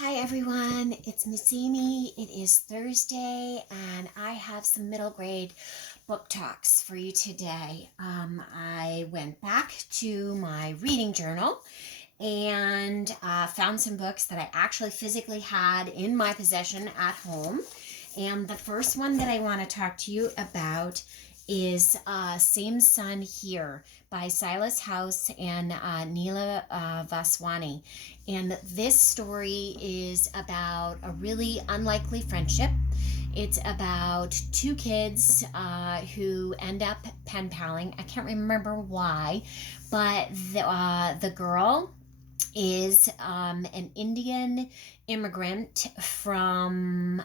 Hi everyone, it's Miss Amy. It is Thursday and I have some middle grade book talks for you today. I went back to my reading journal and found some books that I actually physically had in my possession at home. And the first one that I want to talk to you about is Same Sun Here by Silas House and Neela Vaswani. And this story is about a really unlikely friendship. It's about two kids who end up pen paling. I can't remember why, but the girl is an Indian immigrant from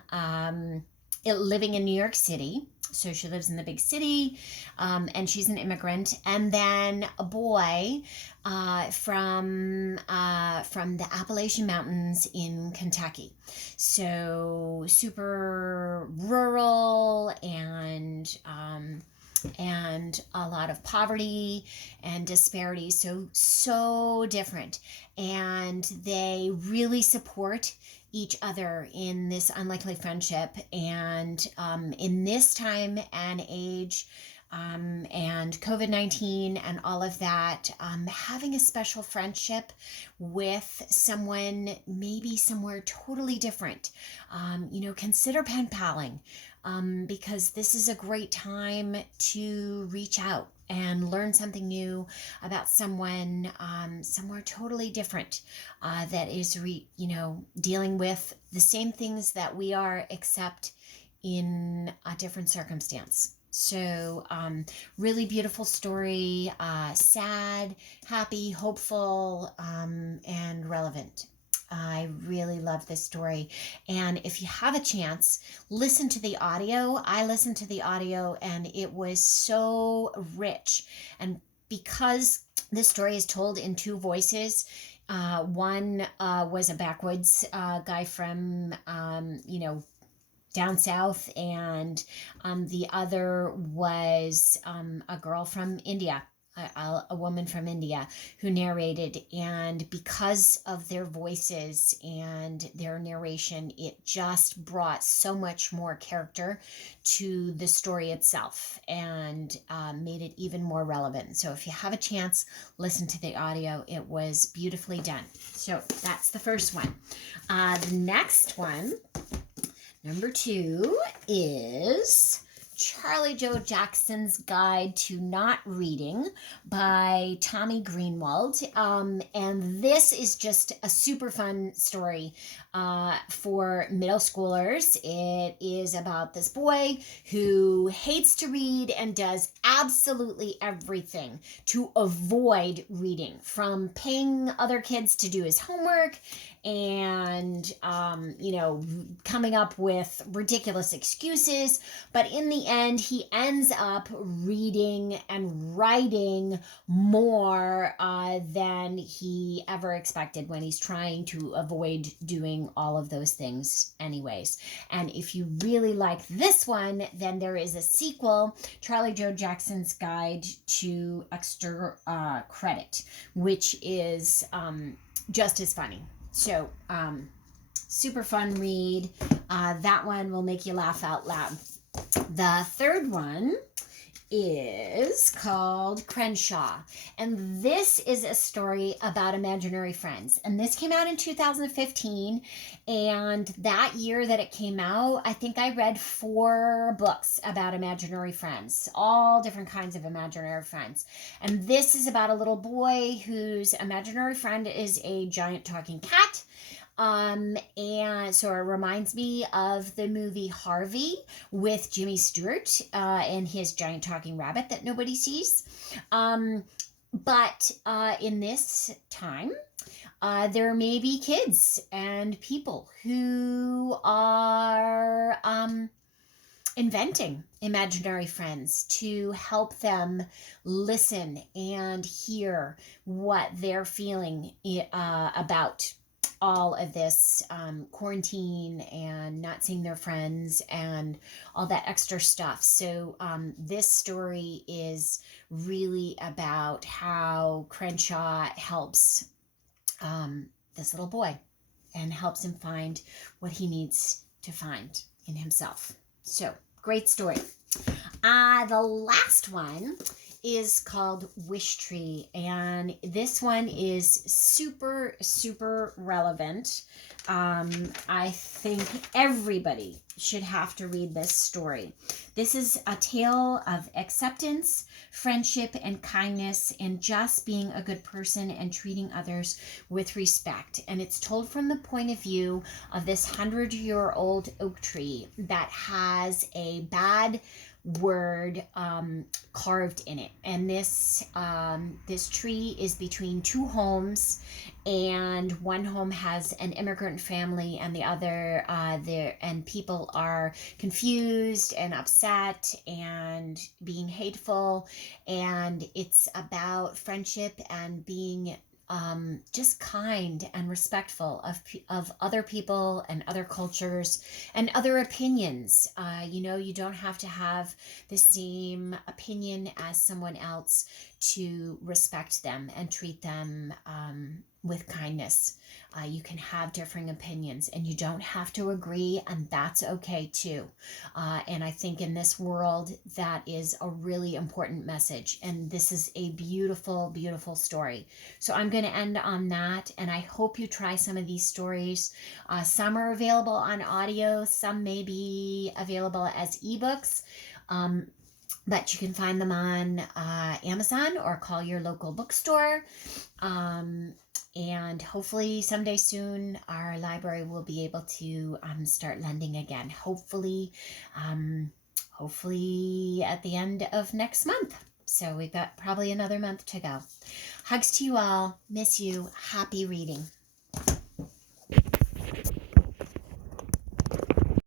living in New York City. So she lives in the big city, and she's an immigrant. And then a boy from the Appalachian Mountains in Kentucky. So super rural and a lot of poverty and disparity. So different, and they really support each other in this unlikely friendship. And in this time and age, and COVID-19 and all of that, having a special friendship with someone maybe somewhere totally different. Consider pen paling, because this is a great time to reach out and learn something new about someone somewhere totally different, that is dealing with the same things that we are, except in a different circumstance. So really beautiful story, sad, happy, hopeful, and relevant. I really love this story. And if you have a chance, listen to the audio. I listened to the audio and it was so rich. And because this story is told in two voices, one was a backwoods guy from, down south, and the other was a girl from India, a woman from India who narrated. And because of their voices and their narration, it just brought so much more character to the story itself, and made it even more relevant. So if you have a chance, listen to the audio. It was beautifully done. So that's the first one. The next one, number 2, is Charlie Joe Jackson's Guide to Not Reading by Tommy Greenwald. And this is just a super fun story for middle schoolers. It is about this boy who hates to read and does absolutely everything to avoid reading, from paying other kids to do his homework and coming up with ridiculous excuses. But in the end, he ends up reading and writing more than he ever expected, when he's trying to avoid doing all of those things anyways. And if you really like this one, then there is a sequel, Charlie Joe Jackson's Guide to Extra Credit, which is just as funny. So, super fun read. That one will make you laugh out loud. The third one is called Crenshaw. And this is a story about imaginary friends. And this came out in 2015. And that year that it came out, I think I read 4 books about imaginary friends, all different kinds of imaginary friends. And this is about a little boy whose imaginary friend is a giant talking cat. And so it reminds me of the movie Harvey with Jimmy Stewart and his giant talking rabbit that nobody sees. But in this time, there may be kids and people who are inventing imaginary friends to help them listen and hear what they're feeling about all of this quarantine and not seeing their friends and all that extra stuff. So this story is really about how Crenshaw helps this little boy. and helps him find what he needs to find in himself. So, great story. The last one is called Wish Tree, and this one is super, super relevant. I think everybody should have to read this story. This is a tale of acceptance, friendship, and kindness, and just being a good person and treating others with respect. And it's told from the point of view of this 100-year-old oak tree that has a bad word carved in it, and this tree is between two homes, and one home has an immigrant family and the other there, and people are confused and upset and being hateful, and it's about friendship and being just kind and respectful of other people and other cultures and other opinions. You don't have to have the same opinion as someone else to respect them and treat them with kindness. You can have differing opinions and you don't have to agree, and that's okay too. And I think in this world, that is a really important message. And this is a beautiful, beautiful story. So I'm going to end on that. And I hope you try some of these stories. Some are available on audio. Some may be available as ebooks. But you can find them on Amazon or call your local bookstore. And hopefully someday soon our library will be able to start lending again. Hopefully at the end of next month. So we've got probably another month to go. Hugs to you all. Miss you. Happy reading.